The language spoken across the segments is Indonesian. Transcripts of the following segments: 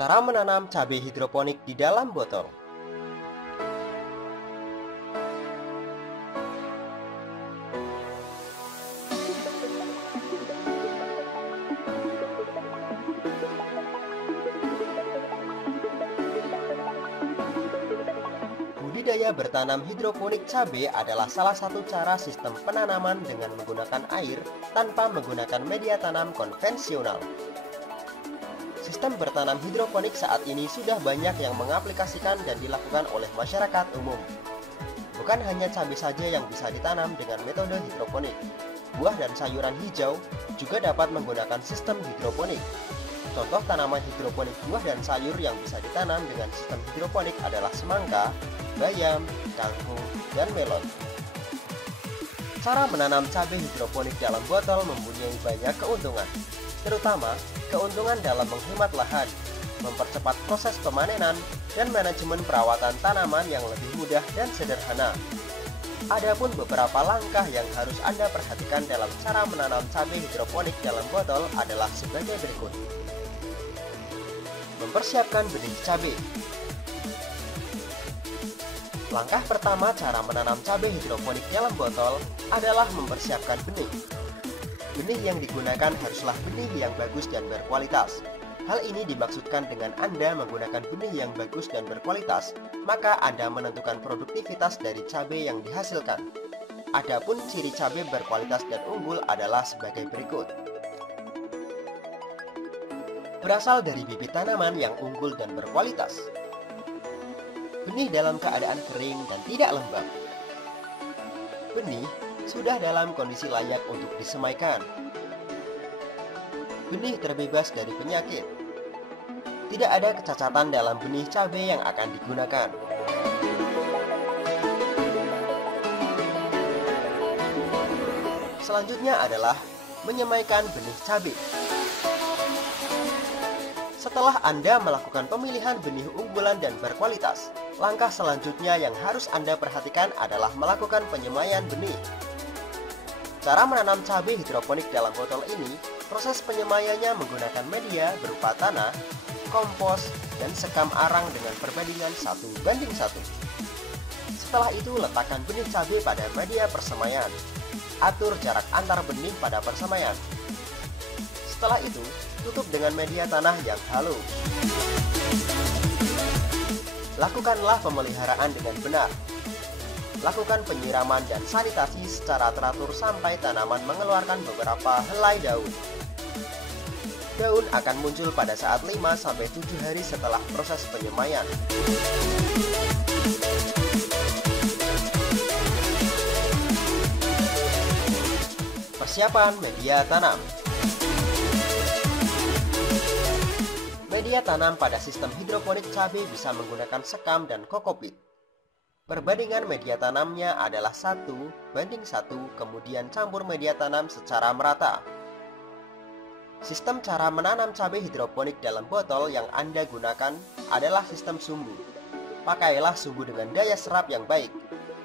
Cara menanam cabai hidroponik di dalam botol. Budidaya bertanam hidroponik cabai adalah salah satu cara sistem penanaman dengan menggunakan air tanpa menggunakan media tanam konvensional. Sistem bertanam hidroponik saat ini sudah banyak yang mengaplikasikan dan dilakukan oleh masyarakat umum. Bukan hanya cabai saja yang bisa ditanam dengan metode hidroponik. Buah dan sayuran hijau juga dapat menggunakan sistem hidroponik. Contoh tanaman hidroponik buah dan sayur yang bisa ditanam dengan sistem hidroponik adalah semangka, bayam, kangkung, dan melon. Cara menanam cabai hidroponik dalam botol mempunyai banyak keuntungan, terutama keuntungan dalam menghemat lahan, mempercepat proses pemanenan, dan manajemen perawatan tanaman yang lebih mudah dan sederhana. Adapun beberapa langkah yang harus Anda perhatikan dalam cara menanam cabai hidroponik dalam botol adalah sebagai berikut. Mempersiapkan benih cabai. Langkah pertama cara menanam cabai hidroponik dalam botol adalah mempersiapkan benih. Benih yang digunakan haruslah benih yang bagus dan berkualitas. Hal ini dimaksudkan dengan Anda menggunakan benih yang bagus dan berkualitas, maka Anda menentukan produktivitas dari cabai yang dihasilkan. Adapun ciri cabai berkualitas dan unggul adalah sebagai berikut. Berasal dari bibit tanaman yang unggul dan berkualitas. Benih dalam keadaan kering dan tidak lembab. Benih sudah dalam kondisi layak untuk disemaikan. Benih terbebas dari penyakit. Tidak ada kecacatan dalam benih cabai yang akan digunakan. Selanjutnya adalah menyemaikan benih cabai. Setelah Anda melakukan pemilihan benih unggulan dan berkualitas, langkah selanjutnya yang harus Anda perhatikan adalah melakukan penyemaian benih. Cara menanam cabai hidroponik dalam botol ini, proses penyemaiannya menggunakan media berupa tanah, kompos, dan sekam arang dengan perbandingan 1:1. Setelah itu, letakkan benih cabai pada media persemaian. Atur jarak antar benih pada persemaian. Setelah itu, tutup dengan media tanah yang halus. Lakukanlah pemeliharaan dengan benar. Lakukan penyiraman dan sanitasi secara teratur sampai tanaman mengeluarkan beberapa helai daun. Daun akan muncul pada saat 5-7 hari setelah proses penyemaian. Persiapan media tanam. Media tanam pada sistem hidroponik cabai bisa menggunakan sekam dan kokopit. Perbandingan media tanamnya adalah 1:1, kemudian campur media tanam secara merata. Sistem cara menanam cabai hidroponik dalam botol yang Anda gunakan adalah sistem sumbu. Pakailah sumbu dengan daya serap yang baik.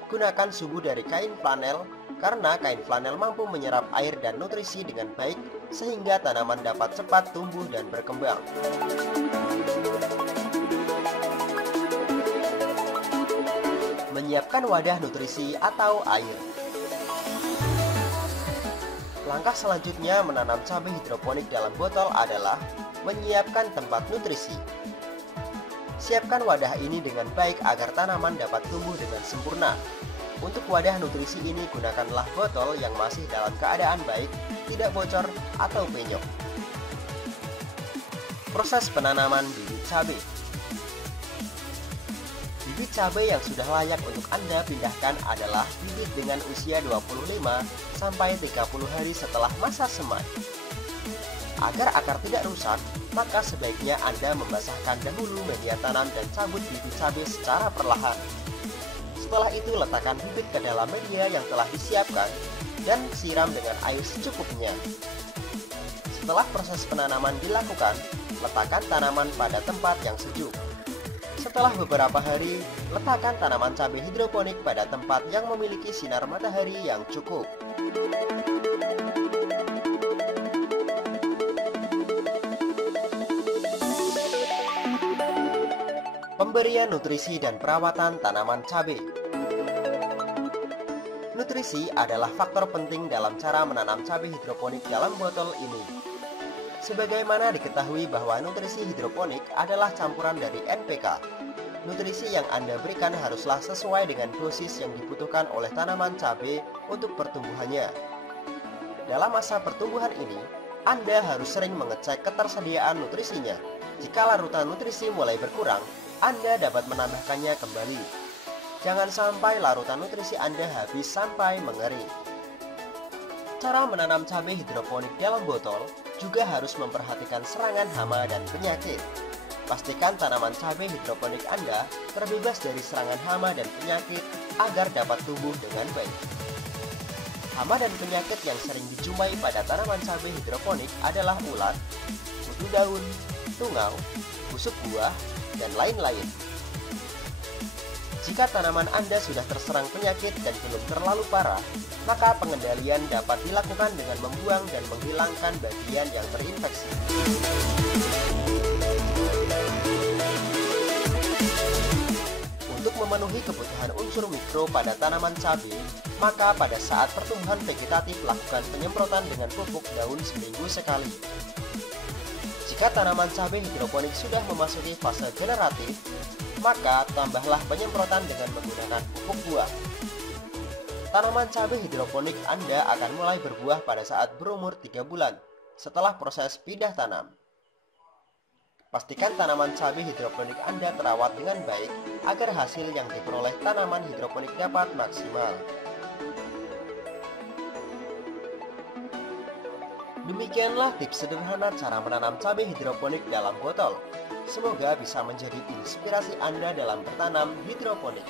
Gunakan sumbu dari kain flanel, karena kain flanel mampu menyerap air dan nutrisi dengan baik sehingga tanaman dapat cepat tumbuh dan berkembang. Menyiapkan wadah nutrisi atau air. Langkah selanjutnya menanam cabai hidroponik dalam botol adalah menyiapkan tempat nutrisi. Siapkan wadah ini dengan baik agar tanaman dapat tumbuh dengan sempurna. Untuk wadah nutrisi ini gunakanlah botol yang masih dalam keadaan baik, tidak bocor atau penyok. Proses penanaman bibit cabai. Bibit cabai yang sudah layak untuk Anda pindahkan adalah bibit dengan usia 25-30 hari setelah masa semai. Agar akar tidak rusak, maka sebaiknya Anda membasahkan dahulu media tanam dan cabut bibit cabai secara perlahan. Setelah itu, letakkan bibit ke dalam media yang telah disiapkan dan siram dengan air secukupnya. Setelah proses penanaman dilakukan, letakkan tanaman pada tempat yang sejuk. Setelah beberapa hari, letakkan tanaman cabai hidroponik pada tempat yang memiliki sinar matahari yang cukup. Pemberian nutrisi dan perawatan tanaman cabai. Nutrisi adalah faktor penting dalam cara menanam cabai hidroponik dalam botol ini. Sebagaimana diketahui bahwa nutrisi hidroponik adalah campuran dari NPK. Nutrisi yang Anda berikan haruslah sesuai dengan dosis yang dibutuhkan oleh tanaman cabai untuk pertumbuhannya. Dalam masa pertumbuhan ini, Anda harus sering mengecek ketersediaan nutrisinya. Jika larutan nutrisi mulai berkurang, Anda dapat menambahkannya kembali. Jangan sampai larutan nutrisi Anda habis sampai mengering. Cara menanam cabai hidroponik dalam botol juga harus memperhatikan serangan hama dan penyakit. Pastikan tanaman cabai hidroponik Anda terbebas dari serangan hama dan penyakit agar dapat tumbuh dengan baik. Hama dan penyakit yang sering dijumpai pada tanaman cabai hidroponik adalah ulat, kutu daun, tungau, busuk buah, dan lain-lain. Jika tanaman Anda sudah terserang penyakit dan belum terlalu parah, maka pengendalian dapat dilakukan dengan membuang dan menghilangkan bagian yang terinfeksi. Untuk memenuhi kebutuhan unsur mikro pada tanaman cabai, maka pada saat pertumbuhan vegetatif lakukan penyemprotan dengan pupuk daun seminggu sekali. Jika tanaman cabai hidroponik sudah memasuki fase generatif, maka tambahlah penyemprotan dengan menggunakan pupuk buah. Tanaman cabai hidroponik Anda akan mulai berbuah pada saat berumur 3 bulan setelah proses pindah tanam. Pastikan tanaman cabai hidroponik Anda terawat dengan baik agar hasil yang diperoleh tanaman hidroponik dapat maksimal. Demikianlah tips sederhana cara menanam cabai hidroponik dalam botol. Semoga bisa menjadi inspirasi Anda dalam bertanam hidroponik.